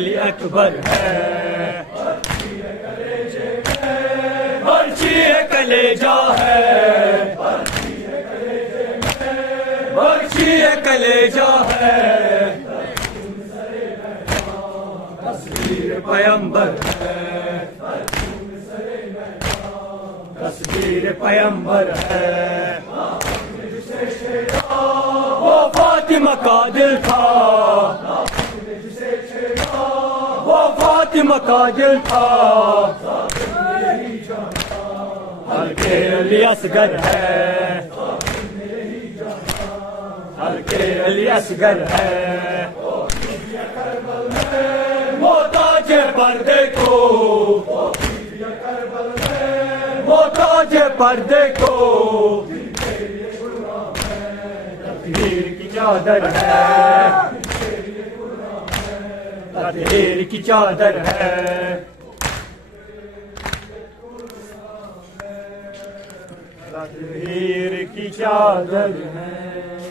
علی اکبر ہے، برچی کلیجا ہے، برچی کلیجا ہے، تصویر پیمبر ہے، تصویر پیمبر ہے، وہ فاطمہ کا دل تھا، وہ فاطمہ کا دل تھا، حلقے علی اصغر ہے، حلقے علی اصغر ہے، وہ تاج پردے کو، وہ تاج پردے کو، تطہیر کی چادر ہے، تطہیر کی چادر ہے، تطہیر کی چادر ہے۔